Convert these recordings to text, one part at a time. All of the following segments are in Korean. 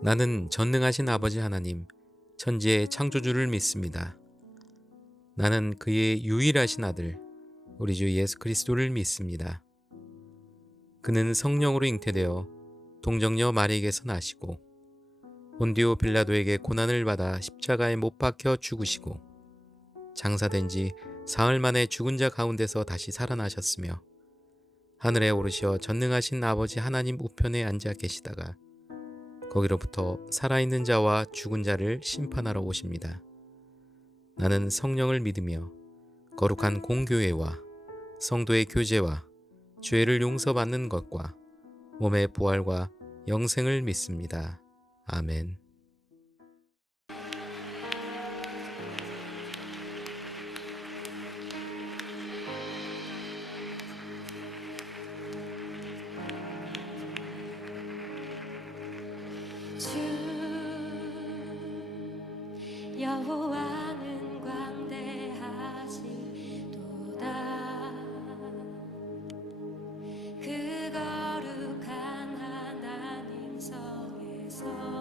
나는 전능하신 아버지 하나님, 천지의 창조주를 믿습니다. 나는 그의 유일하신 아들, 우리 주 예수 그리스도를 믿습니다. 그는 성령으로 잉태되어 동정녀 마리에게서 나시고 본디오 빌라도에게 고난을 받아 십자가에 못 박혀 죽으시고 장사된 지 사흘 만에 죽은 자 가운데서 다시 살아나셨으며 하늘에 오르시어 전능하신 아버지 하나님 우편에 앉아 계시다가 거기로부터 살아있는 자와 죽은 자를 심판하러 오십니다. 나는 성령을 믿으며 거룩한 공교회와 성도의 교제와 죄를 용서받는 것과 몸의 부활과 영생을 믿습니다. 아멘. 주 여호와는 광대하시도다. 그 거룩한 하나님 성에서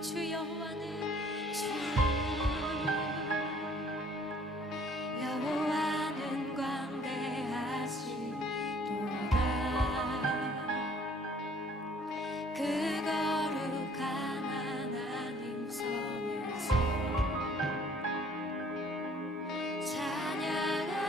주 여호와는 광대하시도다. 그 거룩한 하나님 성에서 찬양할지어다.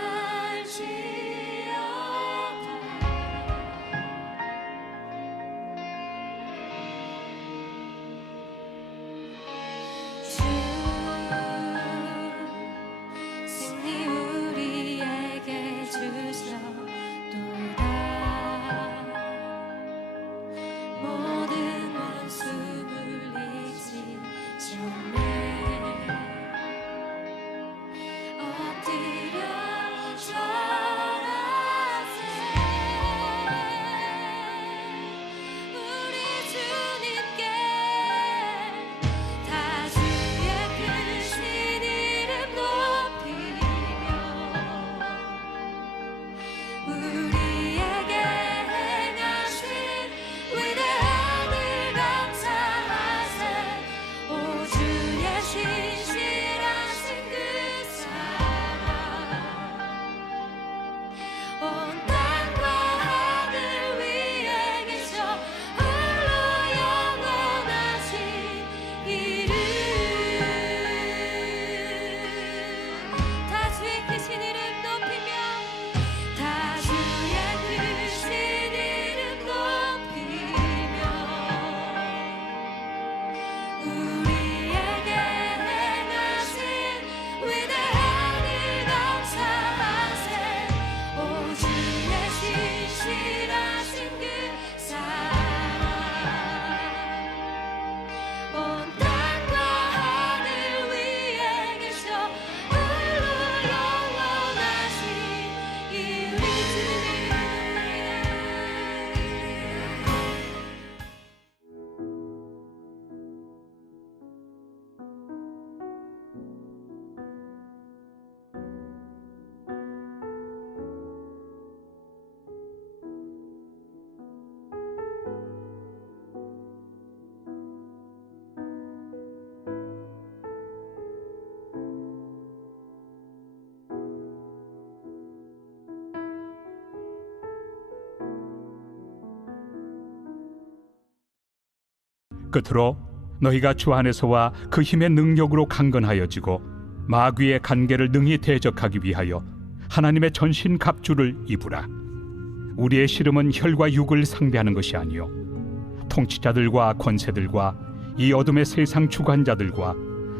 끝으로 너희가 주 안에서와 그 힘의 능력으로 강건하여지고 마귀의 간계를 능히 대적하기 위하여 하나님의 전신 갑주를 입으라. 우리의 씨름은 혈과 육을 상대하는 것이 아니요 통치자들과 권세들과 이 어둠의 세상 주관자들과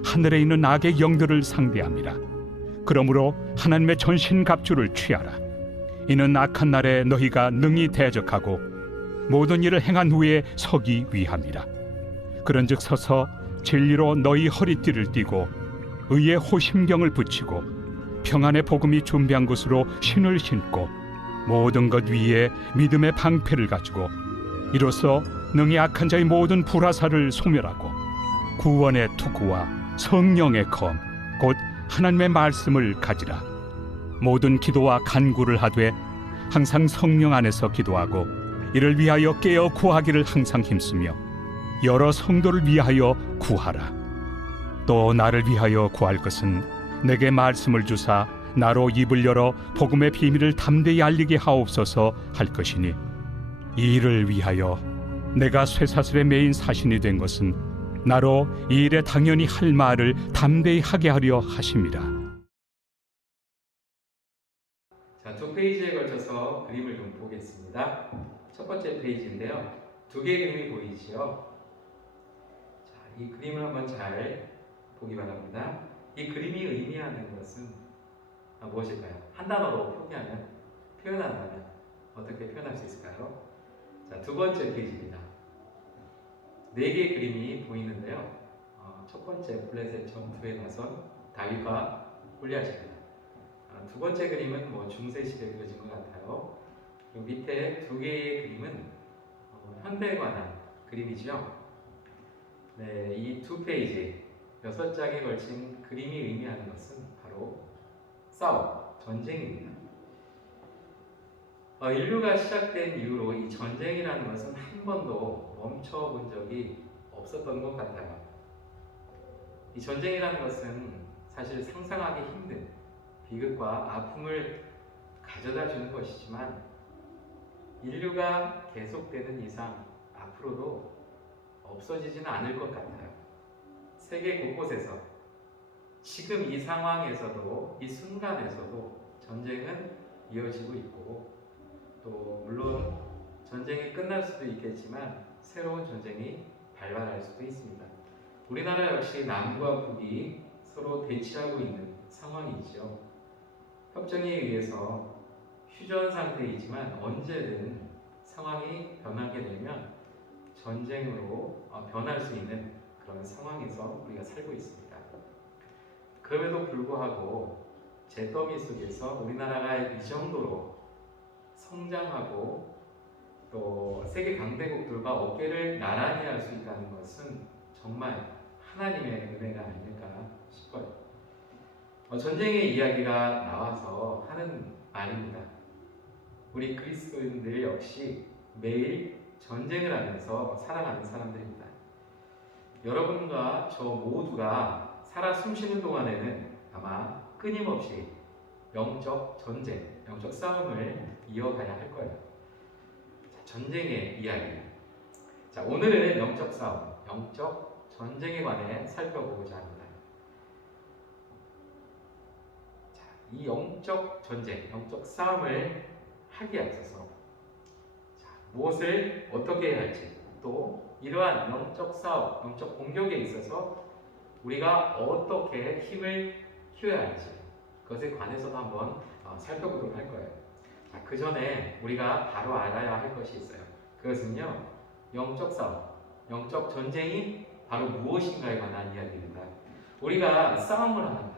하늘에 있는 악의 영들을 상대함이라. 그러므로 하나님의 전신 갑주를 취하라. 이는 악한 날에 너희가 능히 대적하고 모든 일을 행한 후에 서기 위함이라. 그런즉 서서 진리로 너희 허리띠를 띠고 의의 호심경을 붙이고 평안의 복음이 준비한 것으로 신을 신고 모든 것 위에 믿음의 방패를 가지고 이로써 능히 악한 자의 모든 불화살을 소멸하고 구원의 투구와 성령의 검 곧 하나님의 말씀을 가지라. 모든 기도와 간구를 하되 항상 성령 안에서 기도하고 이를 위하여 깨어 구하기를 항상 힘쓰며 여러 성도를 위하여 구하라. 또 나를 위하여 구할 것은 내게 말씀을 주사 나로 입을 열어 복음의 비밀을 담대히 알리게 하옵소서 할 것이니 이 일을 위하여 내가 쇠사슬에 매인 사신이 된 것은 나로 이 일에 당연히 할 말을 담대히 하게 하려 하심이라. 자, 두 페이지에 걸쳐서 그림을 좀 보겠습니다. 첫 번째 페이지인데요. 두 개의 그림이 보이지요. 자, 이 그림을 한번 잘 보기 바랍니다. 이 그림이 의미하는 것은 무엇일까요? 한 단어로 표현한다면 어떻게 표현할 수 있을까요? 자, 두 번째 페이지입니다. 네 개의 그림이 보이는데요. 첫 번째 블레셋 전투에 나선 다윗과 골리앗입니다. 두 번째 그림은 중세 시대에 그려진 것 같아요. 그리고 밑에 두 개의 그림은 현대에 관한 그림이죠. 네, 이 두 페이지 6장에 걸친 그림이 의미하는 것은 바로 싸움, 전쟁입니다. 인류가 시작된 이후로 이 전쟁이라는 것은 한 번도 멈춰본 적이 없었던 것 같아요. 이 전쟁이라는 것은 사실 상상하기 힘든 비극과 아픔을 가져다 주는 것이지만 인류가 계속되는 이상 앞으로도 없어지지는 않을 것 같아요. 세계 곳곳에서 지금 이 상황에서도 이 순간에서도 전쟁은 이어지고 있고 또 물론 전쟁이 끝날 수도 있겠지만 새로운 전쟁이 발발할 수도 있습니다. 우리나라 역시 남부와 북이 서로 대치하고 있는 상황이죠. 협정에 의해서 휴전 상태이지만 언제든 상황이 변하게 되면 전쟁으로 변할 수 있는 그런 상황에서 우리가 살고 있습니다. 그럼에도 불구하고 잿더미 속에서 우리나라가 이 정도로 성장하고 또 세계 강대국들과 어깨를 나란히 할 수 있다는 것은 정말 하나님의 은혜가 아닐까 싶어요. 전쟁의 이야기가 나와서 하는 말입니다. 우리 그리스도인들 역시 매일 전쟁을 하면서 살아가는 사람들입니다. 여러분과 저 모두가 살아 숨쉬는 동안에는 아마 끊임없이 영적 전쟁, 영적 싸움을 이어가야 할 거예요. 자, 전쟁의 이야기. 자, 오늘은 영적 싸움, 영적 전쟁에 관해 살펴보고자 합니다. 자, 이 영적 전쟁, 영적 싸움을 하기에 앞서서 무엇을 어떻게 해야 할지, 또 이러한 영적 싸움, 영적 공격에 있어서 우리가 어떻게 힘을 키워야 할지 그것에 관해서도 한번 살펴보도록 할 거예요. 자, 그 전에 우리가 바로 알아야 할 것이 있어요. 그것은요, 영적 싸움, 영적 전쟁이 바로 무엇인가에 관한 이야기입니다. 우리가 싸움을 한다,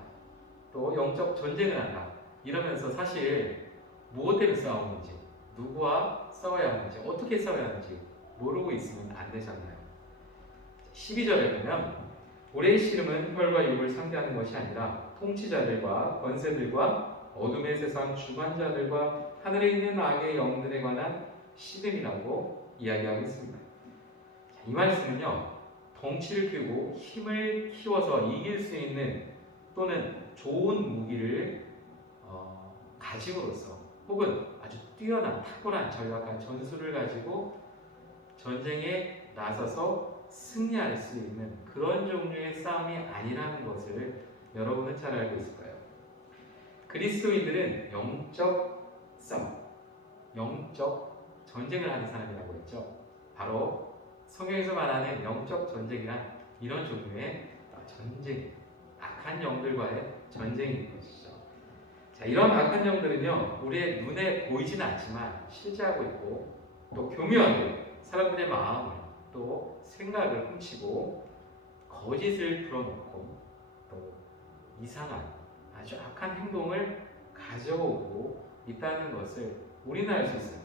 또 영적 전쟁을 한다 이러면서 사실 무엇 때문에 싸우는지, 누구와 싸워야 하는지, 어떻게 싸워야 하는지 모르고 있으면 안 되잖아요. 12절에 보면 우리의 씨름은 혈과 육을 상대하는 것이 아니라 통치자들과 권세들과 어둠의 세상 주관자들과 하늘에 있는 악의 영들에 관한 씨름이라고 이야기하고 있습니다. 이 말씀은요, 덩치를 키우고 힘을 키워서 이길 수 있는 또는 좋은 무기를 가짐으로써 혹은 아주 뛰어난 탁월한 전략과 전술을 가지고 전쟁에 나서서 승리할 수 있는 그런 종류의 싸움이 아니라는 것을 여러분은 잘 알고 있을 거예요. 그리스도인들은 영적 싸움, 영적 전쟁을 하는 사람이라고 했죠. 바로 성경에서 말하는 영적 전쟁이란 이런 종류의 전쟁, 악한 영들과의 전쟁인 것이죠. 자, 이런 악한 영들은요, 우리의 눈에 보이지는 않지만 실제하고 있고, 또 교묘하게 사람들의 마음을 또 생각을 훔치고 거짓을 풀어놓고 또 이상한 아주 악한 행동을 가져오고 있다는 것을 우리는 알 수 있어요.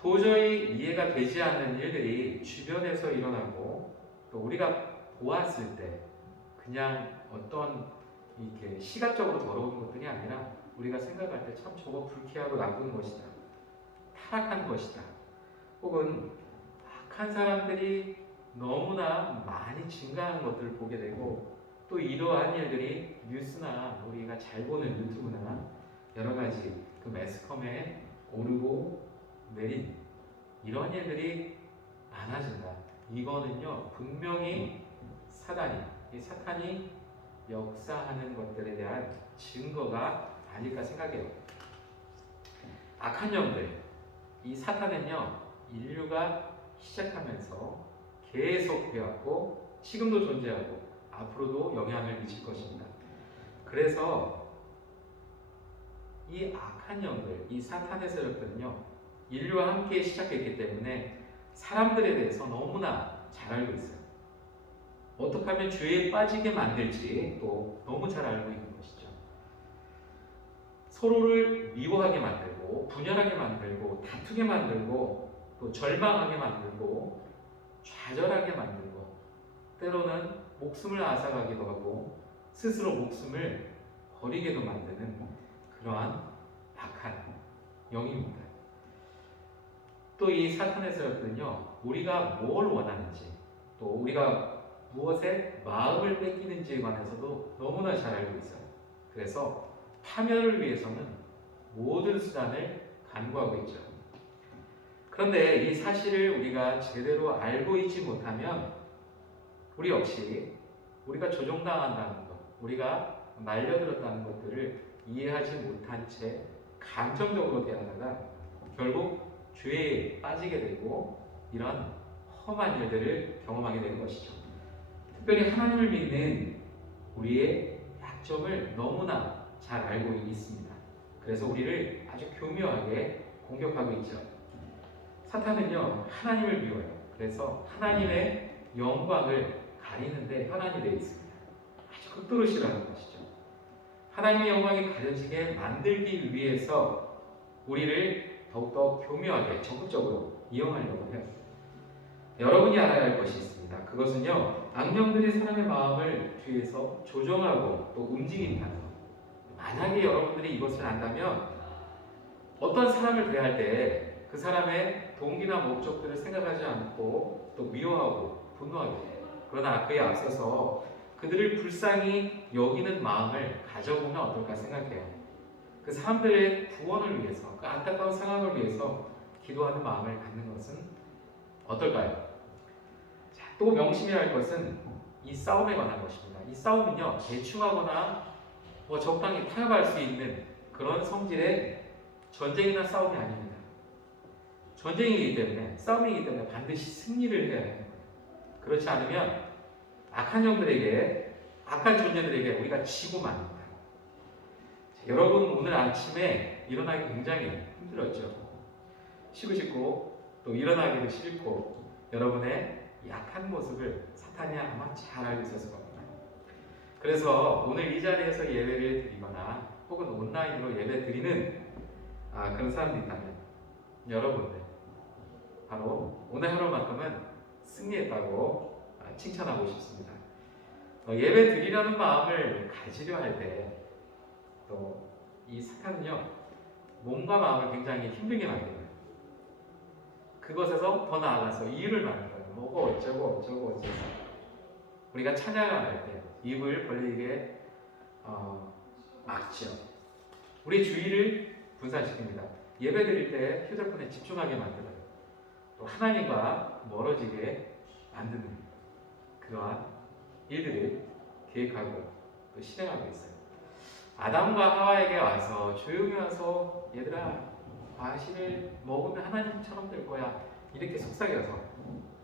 도저히 이해가 되지 않는 일들이 주변에서 일어나고 또 우리가 보았을 때 그냥 어떤 이렇게 시각적으로 더러운 것들이 아니라 우리가 생각할 때 참 저거 불쾌하고 나쁜 것이다, 타락한 것이다, 혹은 악한 사람들이 너무나 많이 증가한 것들을 보게 되고 또 이러한 일들이 뉴스나 우리가 잘 보는 유튜브나 여러 가지 그 매스컴에 오르고 내린 이런 일들이 많아진다. 이거는요 분명히 이 사탄이 역사하는 것들에 대한 증거가 아닐까 생각해요. 악한 영들, 이 사탄은요 인류가 시작하면서 계속 되었고 지금도 존재하고 앞으로도 영향을 미칠 것입니다. 그래서 이 악한 영들, 이 사탄의 세력들은요 인류와 함께 시작했기 때문에 사람들에 대해서 너무나 잘 알고 있어요. 어떻게 하면 죄에 빠지게 만들지 또 너무 잘 알고 있는 것이죠. 서로를 미워하게 만들고 분열하게 만들고 다투게 만들고 또 절망하게 만들고 좌절하게 만들고 때로는 목숨을 앗아가기도 하고 스스로 목숨을 버리게도 만드는 그러한 악한 영입니다. 또 이 사탄의 세력들은요 우리가 뭘 원하는지 또 우리가 무엇에 마음을 뺏기는지에 관해서도 너무나 잘 알고 있어요. 그래서 파멸을 위해서는 모든 수단을 간구하고 있죠. 그런데 이 사실을 우리가 제대로 알고 있지 못하면 우리 역시 우리가 조종당한다는 것, 우리가 말려들었다는 것들을 이해하지 못한 채 감정적으로 대하다가 결국 죄에 빠지게 되고 이런 험한 일들을 경험하게 되는 것이죠. 특별히 하나님을 믿는 우리의 약점을 너무나 잘 알고 있습니다. 그래서 우리를 아주 교묘하게 공격하고 있죠. 사탄은요 하나님을 미워요. 그래서 하나님의 영광을 가리는데 혈안이 되어 있습니다. 아주 극도로 싫어하는 것이죠. 하나님의 영광이 가려지게 만들기 위해서 우리를 더욱더 교묘하게 적극적으로 이용하려고 해요. 여러분이 알아야 할 것이 있습니다. 그것은요 악령들이 사람의 마음을 뒤에서 조종하고 또 움직인다는 것. 만약에 여러분들이 이것을 안다면 어떤 사람을 대할 때 그 사람의 동기나 목적들을 생각하지 않고 또 미워하고 분노하게 돼요. 그러나 그에 앞서서 그들을 불쌍히 여기는 마음을 가져보면 어떨까 생각해요. 그 사람들의 구원을 위해서, 그 안타까운 상황을 위해서 기도하는 마음을 갖는 것은 어떨까요? 자, 또 명심해야 할 것은 이 싸움에 관한 것입니다. 이 싸움은요 대충하거나 적당히 타협할 수 있는 그런 성질의 전쟁이나 싸움이 아닙니다. 전쟁이기 때문에, 싸움이기 때문에 반드시 승리를 해야 해요. 그렇지 않으면 악한 영들에게, 악한 존재들에게 우리가 지고 맙니다. 여러분 오늘 아침에 일어나기 굉장히 힘들었죠. 쉬고 싶고 또 일어나기도 싫고 여러분의 약한 모습을 사탄이 아마 잘 알고 있었을 겁니다. 그래서 오늘 이 자리에서 예배를 드리거나 혹은 온라인으로 예배 드리는 그런 사람들이 있다면 여러분들 바로 오늘 하루만큼은 승리했다고 칭찬하고 싶습니다. 예배 드리려는 마음을 가지려 할 때 또 이 사탄은요 몸과 마음을 굉장히 힘들게 만들어요. 그것에서 더 나아가서 이유를 만들어요. 뭐가 어쩌고 우리가 찬양을 할 때 입을 벌리게 막죠. 우리 주의를 분산시킵니다. 예배 드릴 때 휴대폰에 집중하게 만들어요. 또 하나님과 멀어지게 만드는 그러한 일들을 계획하고 또 실행하고 있어요. 아담과 하와에게 와서 조용히 와서 얘들아 과실을 먹으면 하나님처럼 될 거야 이렇게 속삭여서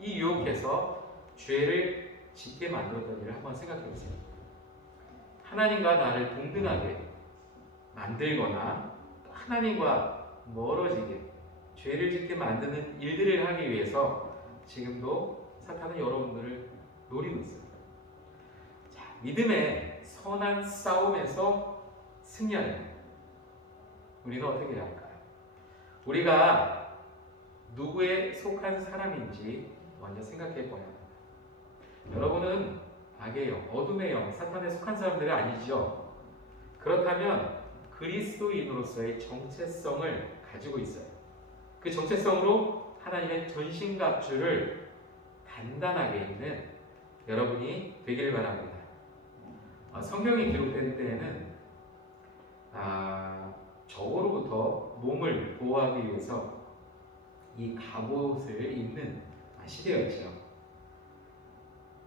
이 유혹해서 죄를 짓게 만들었던 일을 한번 생각해 보세요. 하나님과 나를 동등하게 만들거나 하나님과 멀어지게 죄를 짓게 만드는 일들을 하기 위해서 지금도 사탄은 여러분들을 노리고 있어요. 자, 믿음의 선한 싸움에서 승리하는 거예요. 우리는 어떻게 해야 할까요? 우리가 누구에 속한 사람인지 먼저 생각해 봐야 합니다. 여러분은 악의 영, 어둠의 영, 사탄에 속한 사람들이 아니죠. 그렇다면 그리스도인으로서의 정체성을 가지고 있어요. 그 정체성으로 하나님의 전신갑주를 단단하게 입는 여러분이 되기를 바랍니다. 성경이 기록된 때에는 적으로부터 몸을 보호하기 위해서 이 갑옷을 입는 시대였죠.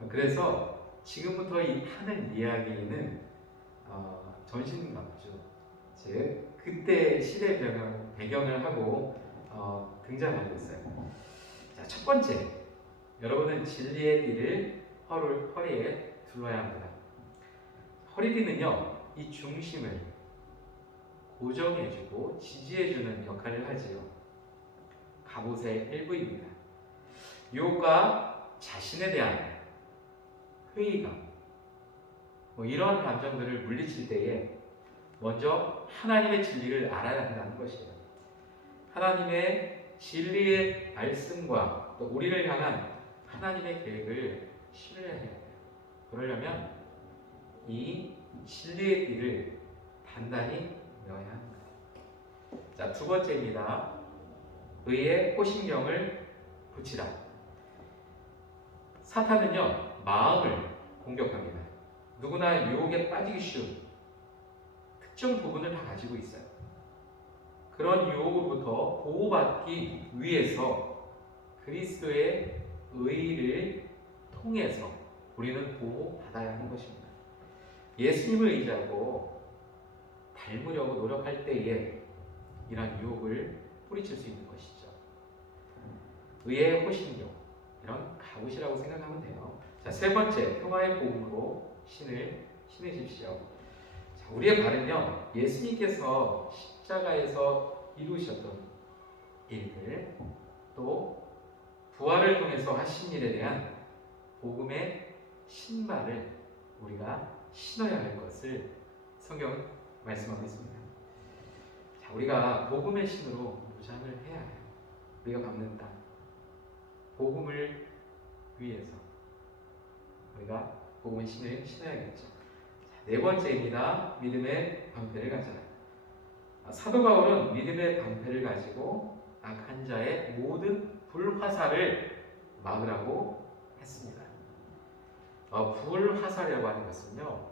그래서 지금부터 하는 이야기는 전신갑주, 즉 그때 시대 배경을 하고 등장하고 있어요. 자, 첫 번째, 여러분은 진리의 띠를 허리에 둘러야 합니다. 허리띠는요, 이 중심을 고정해주고 지지해주는 역할을 하지요. 갑옷의 일부입니다. 유혹과 자신에 대한 회의감, 이런 감정들을 물리칠 때에 먼저 하나님의 진리를 알아야 한다는 것이에요. 하나님의 진리의 말씀과 또 우리를 향한 하나님의 계획을 신뢰해야 해요. 그러려면 이 진리의 띠를 단단히 메어야 합니다. 자, 두 번째입니다. 의의 호신경을 붙이라. 사탄은요, 마음을 공격합니다. 누구나 유혹에 빠지기 쉬운 특정 부분을 다 가지고 있어요. 그런 유혹으로부터 보호받기 위해서 그리스도의 의를 통해서 우리는 보호받아야 하는 것입니다. 예수님을 의지하고 닮으려고 노력할 때에 이런 유혹을 뿌리칠 수 있는 것이죠. 의의 호신경, 이런 갑옷이라고 생각하면 돼요. 자, 세 번째, 평화의 복음으로 신으십시오. 자, 우리의 발은요, 예수님께서 십자가에서 이루셨던 일들, 또 부활을 통해서 하신 일에 대한 복음의 신발을 우리가 신어야 할 것을 성경은 말씀하고 있습니다. 자, 우리가 복음의 신으로 무장을 해야 해요. 우리가 밟는 땅, 복음을 위해서 우리가 복음의 신을 신어야겠죠. 자, 네 번째입니다. 믿음의 방패를 가져라. 사도 바울은 믿음의 방패를 가지고 악한 자의 모든 불화살을 막으라고 했습니다. 불화살이라고 하는 것은요,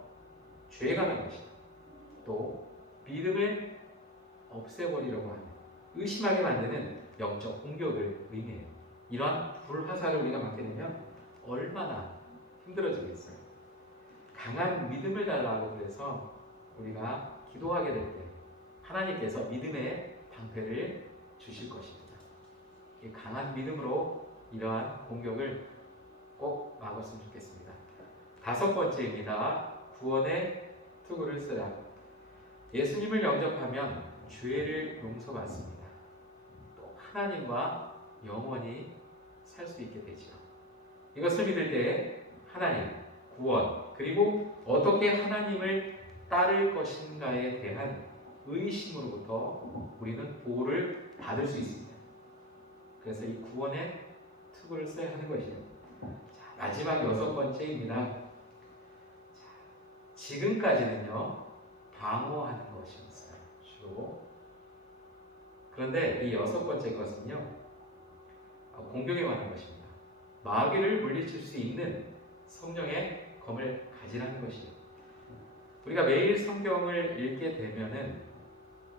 죄가 난 것이다. 또 믿음을 없애버리려고 하는, 의심하게 만드는 영적 공격을 의미해요. 이러한 불화살을 우리가 맞게 되면 얼마나 힘들어지겠어요. 강한 믿음을 달라고 해서 우리가 기도하게 될 때 하나님께서 믿음의 방패를 주실 것입니다. 이 강한 믿음으로 이러한 공격을 꼭 막았으면 좋겠습니다. 다섯 번째입니다. 구원의 투구를 쓰라. 예수님을 영접하면 죄를 용서받습니다. 또 하나님과 영원히 살 수 있게 되죠. 이것을 믿을 때 하나님, 구원, 그리고 어떻게 하나님을 따를 것인가에 대한 의심으로부터 우리는 보호를 받을 수 있습니다. 그래서 이 구원의 투구를 써야 하는 것이에요. 자, 마지막 여섯 번째입니다. 자, 지금까지는요, 방어하는 것이었어요. 주로. 그런데 이 여섯 번째 것은요, 공격에 관한 것입니다. 마귀를 물리칠 수 있는 성령의 검을 가지라는 것이에요. 우리가 매일 성경을 읽게 되면은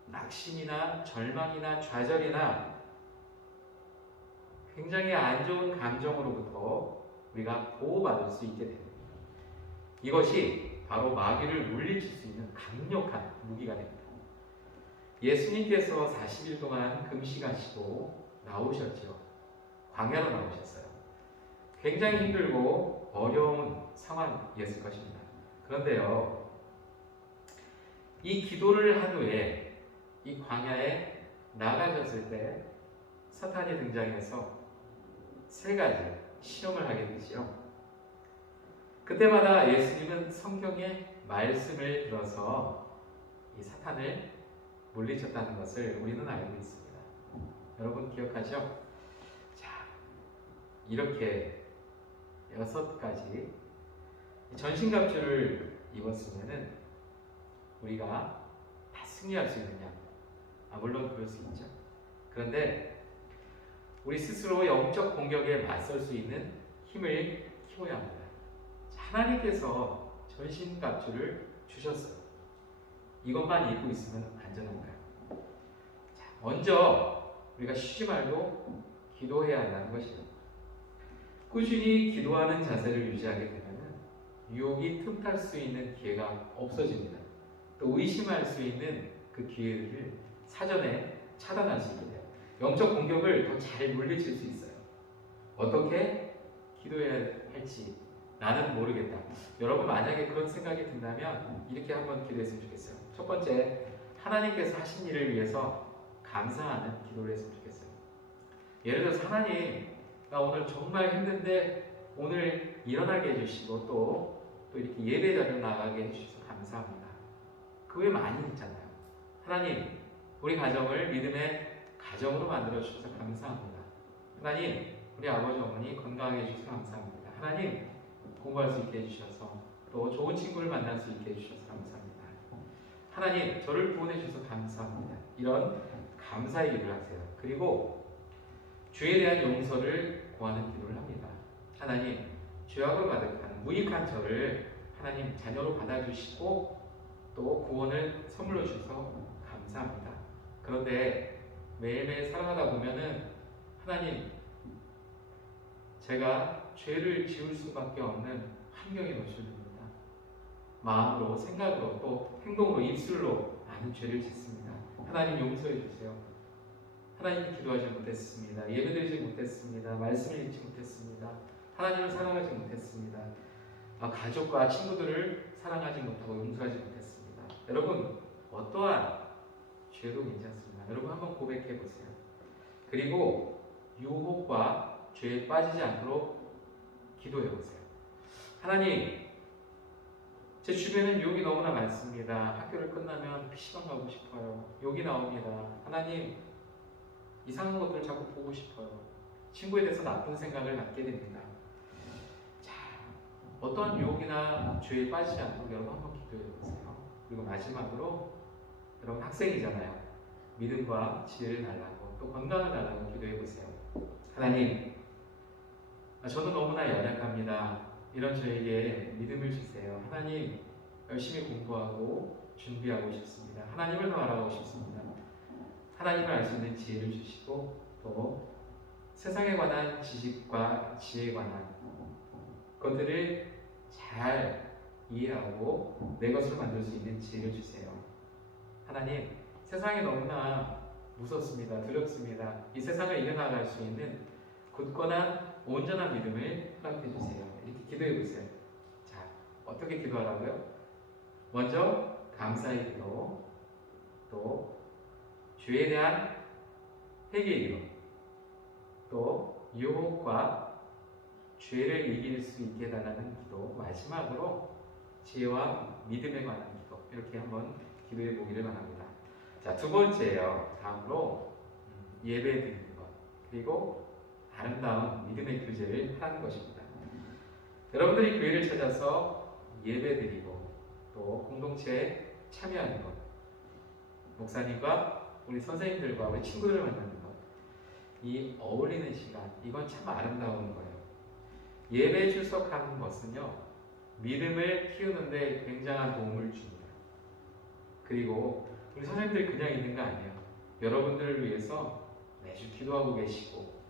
낙심이나 절망이나 좌절이나 굉장히 안 좋은 감정으로부터 우리가 보호받을 수 있게 됩니다. 이것이 바로 마귀를 물리칠 수 있는 강력한 무기가 됩니다. 예수님께서 40일 동안 금식하시고 나오셨죠. 광야로 나오셨어요. 굉장히 힘들고 어려운 상황이었을 것입니다. 그런데요, 이 기도를 한 후에 이 광야에 나가셨을 때 사탄이 등장해서 세 가지 시험을 하게 되지요. 그때마다 예수님은 성경의 말씀을 들어서 이 사탄을 물리쳤다는 것을 우리는 알고 있습니다. 여러분 기억하죠? 자, 이렇게 6가지 전신갑주를 입었으면은 우리가 다 승리할 수 있느냐? 물론 그럴 수 있죠. 그런데 우리 스스로 영적 공격에 맞설 수 있는 힘을 키워야 합니다. 하나님께서 전신갑주를 주셨어요. 이것만 입고 있으면 안전한가요? 자, 먼저 우리가 쉬지 말고 기도해야 한다는 것이죠. 꾸준히 기도하는 자세를 유지하게 되면 유혹이 틈탈 수 있는 기회가 없어집니다. 또 의심할 수 있는 그 기회를 사전에 차단할 수 있게 돼요. 영적 공격을 더 잘 물리칠 수 있어요. 어떻게 기도해야 할지 나는 모르겠다. 여러분 만약에 그런 생각이 든다면 이렇게 한번 기도했으면 좋겠어요. 첫 번째, 하나님께서 하신 일을 위해서 감사하는 기도를 했으면 좋겠어요. 예를 들어서 하나님, 나 오늘 정말 힘든데 오늘 일어나게 해주시고 또 이렇게 예배 자리로 나가게 해주셔서 감사합니다. 그 외에 많이 있잖아요. 하나님, 우리 가정을 믿음의 가정으로 만들어 주셔서 감사합니다. 하나님, 우리 아버지 어머니 건강하게 해주셔서 감사합니다. 하나님, 공부할 수 있게 해주셔서 또 좋은 친구를 만날 수 있게 해주셔서 감사합니다. 하나님, 저를 구원해 주셔서 감사합니다. 이런 감사의 기도를 하세요. 그리고 죄에 대한 용서를 구하는 기도를 합니다. 하나님, 죄악으로 가득한 무익한 저를 하나님 자녀로 받아주시고 또 구원을 선물로 주셔서 감사합니다. 그런데 매일매일 살아가다 보면은 하나님, 제가 죄를 지을 수밖에 없는 환경에 노출됩니다. 마음으로, 생각으로, 또 행동으로, 입술로 많은 죄를 짓습니다. 하나님 용서해 주세요. 하나님께 기도하지 못했습니다. 예배드리지 못했습니다. 말씀을 읽지 못했습니다. 하나님을 사랑하지 못했습니다. 가족과 친구들을 사랑하지 못하고 용서하지 못했습니다. 여러분, 어떠한 죄도 괜찮습니다. 여러분 한번 고백해 보세요. 그리고 유혹과 죄에 빠지지 않도록 기도해 보세요. 하나님, 제 주변엔 유혹이 너무나 많습니다. 학교를 끝나면 PC방 가고 싶어요. 욕이 나옵니다. 하나님, 이상한 것들을 자꾸 보고 싶어요. 친구에 대해서 나쁜 생각을 갖게 됩니다. 자, 어떠한 유혹이나 죄에 빠지지 않도록 여러분 한번 기도해 보세요. 그리고 마지막으로 여러분 학생이잖아요. 믿음과 지혜를 달라고 또 건강을 달라고 기도해 보세요. 하나님, 저는 너무나 연약합니다. 이런 저에게 믿음을 주세요. 하나님, 열심히 공부하고 준비하고 싶습니다. 하나님을 더 알아가고 싶습니다. 하나님을 알 수 있는 지혜를 주시고 또 세상에 관한 지식과 지혜에 관한 것들을 잘 이해하고 내 것으로 만들 수 있는 지혜를 주세요. 하나님, 세상이 너무나 무섭습니다. 두렵습니다. 이 세상을 이겨나갈 수 있는 굳건한 온전한 믿음을 허락해 주세요. 이렇게 기도해 보세요. 자, 어떻게 기도하라고요? 먼저 감사의 기도, 또 죄에 대한 회개의 기도, 또 유혹과 죄를 이길 수 있게 해달라는 기도, 마지막으로 지혜와 믿음에 관한 기도, 이렇게 한번 기도해 보기를 바랍니다. 자, 두 번째요. 다음으로 예배 드리는 것, 그리고 아름다운 믿음의 교제를 하는 것입니다. 여러분들이 교회를 찾아서 예배 드리고 또 공동체에 참여하는 것, 목사님과 우리 선생님들과 우리 친구들을 만나는 것, 이 어울리는 시간, 이건 참 아름다운 거예요. 예배에 출석하는 것은요, 믿음을 키우는데 굉장한 도움을 줍니다. 그리고 우리 선생님들이 그냥 있는 거 아니에요. 여러분들을 위해서 매주 기도하고 계시고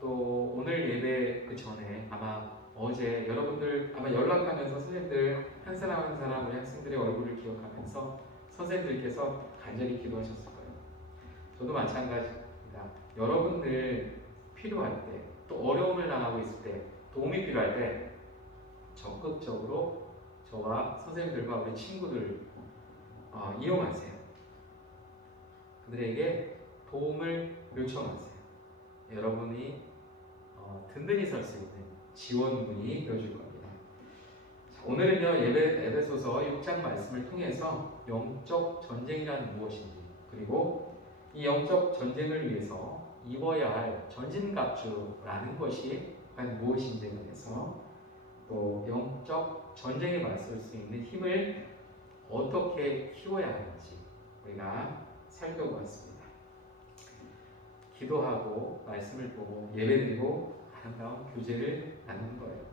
또 오늘 예배 그 전에 아마 어제 여러분들 아마 연락하면서 선생님들 한 사람 한 사람 우리 학생들의 얼굴을 기억하면서 선생님들께서 간절히 기도하셨을 거예요. 저도 마찬가지입니다. 여러분들 필요할 때, 또 어려움을 당하고 있을 때, 도움이 필요할 때 적극적으로 저와 선생님들과 우리 친구들 이용하세요. 그들에게 도움을 요청하세요. 여러분이 든든히 설 수 있는 지원군이 되어줄 겁니다. 자, 오늘은요 에베소서 6장 말씀을 통해서 영적 전쟁이란 무엇인지, 그리고 이 영적 전쟁을 위해서 입어야 할 전신갑주라는 것이 과연 무엇인지에 대해서, 또 영적 전쟁에 맞설 수 있는 힘을 어떻게 키워야 하는지 우리가 살펴보았습니다. 기도하고 말씀을 보고 예배드리고 아름다운 교제를 나누는 거예요.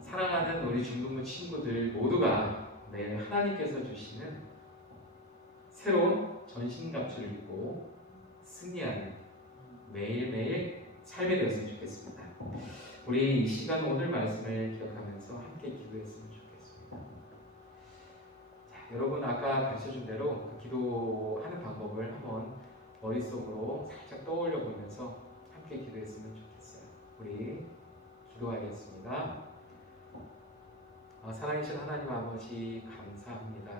사랑하는 우리 중등부 친구들 모두가 매일 하나님께서 주시는 새로운 전신갑주를 입고 승리하는 매일매일 삶이 되었으면 좋겠습니다. 우리 이 시간 오늘 말씀을 기억하면서 함께 기도했으면 좋겠습니다. 자, 여러분 아까 가르쳐준 대로 그 기도하는 방법을 한번 머릿속으로 살짝 떠올려 보면서 함께 기도했으면 좋겠어요. 우리 기도하겠습니다. 살아계신 하나님 아버지 감사합니다.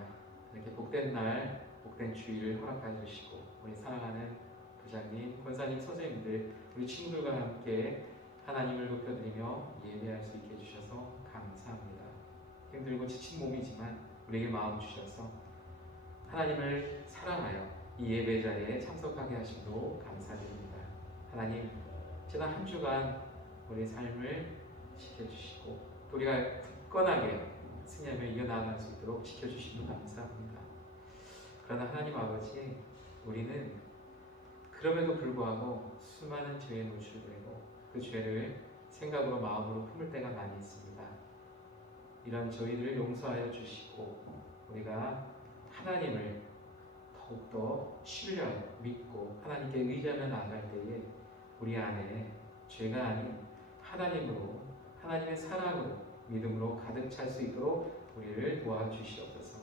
이렇게 복된 날, 복된 주일을 허락해 주시고 우리 사랑하는 부장님, 권사님, 선생님들, 우리 친구들과 함께 하나님을 높여드리며 예배할 수 있게 해주셔서 감사합니다. 힘들고 지친 몸이지만 우리에게 마음 주셔서 하나님을 사랑하여 이 예배 자리에 참석하게 하심도 감사드립니다. 하나님, 지난 한 주간 우리 삶을 지켜주시고 또 우리가 굳건하게 승리하며 이겨나갈 수 있도록 지켜주심도 감사합니다. 그러나 하나님 아버지, 우리는 그럼에도 불구하고 수많은 죄에 노출되고 그 죄를 생각으로 마음으로 품을 때가 많이 있습니다. 이런 저희들을 용서하여 주시고 우리가 하나님을 더욱더 신뢰하고 믿고 하나님께 의지하며 나아갈 때에 우리 안에 죄가 아닌 하나님으로, 하나님의 사랑으로, 믿음으로 가득 찰 수 있도록 우리를 도와주시옵소서.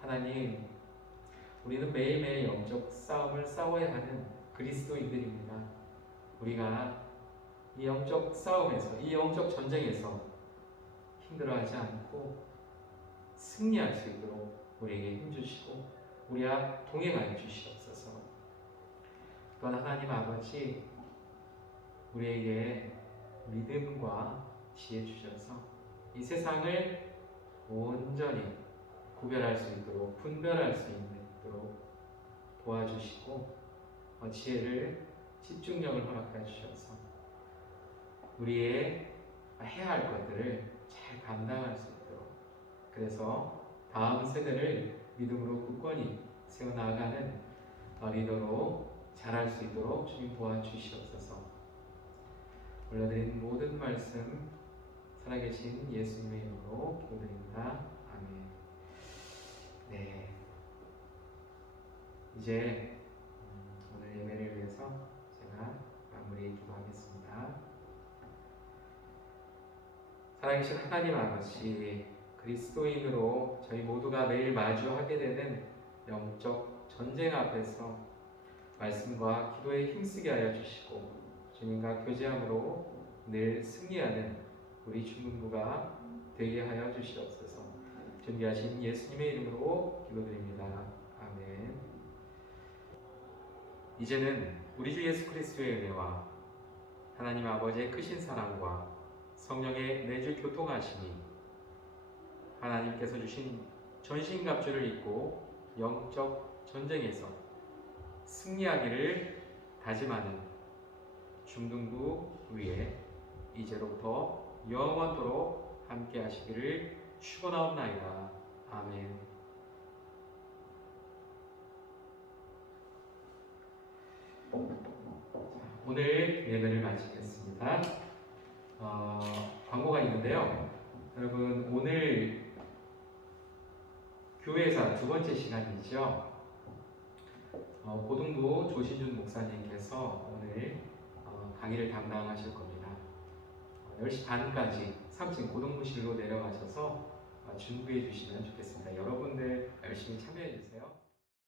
하나님, 우리는 매일매일 영적 싸움을 싸워야 하는 그리스도인들입니다. 우리가 이 영적 싸움에서, 이 영적 전쟁에서 힘들어하지 않고 승리할 수 있도록 우리에게 힘주시고 우리와 동행하여 주시옵소서. 또한 하나님 아버지, 우리에게 믿음과 지혜 주셔서 이 세상을 온전히 구별할 수 있도록, 분별할 수 있도록 도와주시고 지혜를, 집중력을 허락해 주셔서 우리의 해야 할 것들을 잘 감당할 수 있도록, 그래서 다음 세대를 믿음으로 굳건히 세워나가는 리더로 자랄 수 있도록 주님 도와주시옵소서. 올려드린 모든 말씀 살아계신 예수님의 이름으로 기도드립니다. 아멘. 네, 이제 오늘 예배를 위해서 제가 마무리 기도하겠습니다. 살아계신 하나님 아버지, 그리스도인으로 저희 모두가 매일 마주하게 되는 영적 전쟁 앞에서 말씀과 기도에 힘쓰게 하여 주시고 주님과 교제함으로 늘 승리하는 우리 중등부가 되게 하여 주시옵소서. 존귀하신 예수님의 이름으로 기도드립니다. 아멘. 이제는 우리 주 예수 그리스도의 은혜와 하나님 아버지의 크신 사랑과 성령의 내주 교통하심이 하나님께서 주신 전신갑주를 입고 영적 전쟁에서 승리하기를 다짐하는 중등부 위에 이제로부터 영원토록 함께 하시기를 축원하옵나이다. 아멘. 오늘 예배를 마치겠습니다. 광고가 있는데요. 여러분, 오늘 교회사 두 번째 시간이죠. 고등부 조신준 목사님께서 오늘 강의를 담당하실 겁니다. 10시 반까지 3층 고동부실로 내려가셔서 준비해 주시면 좋겠습니다. 여러분들 열심히 참여해 주세요.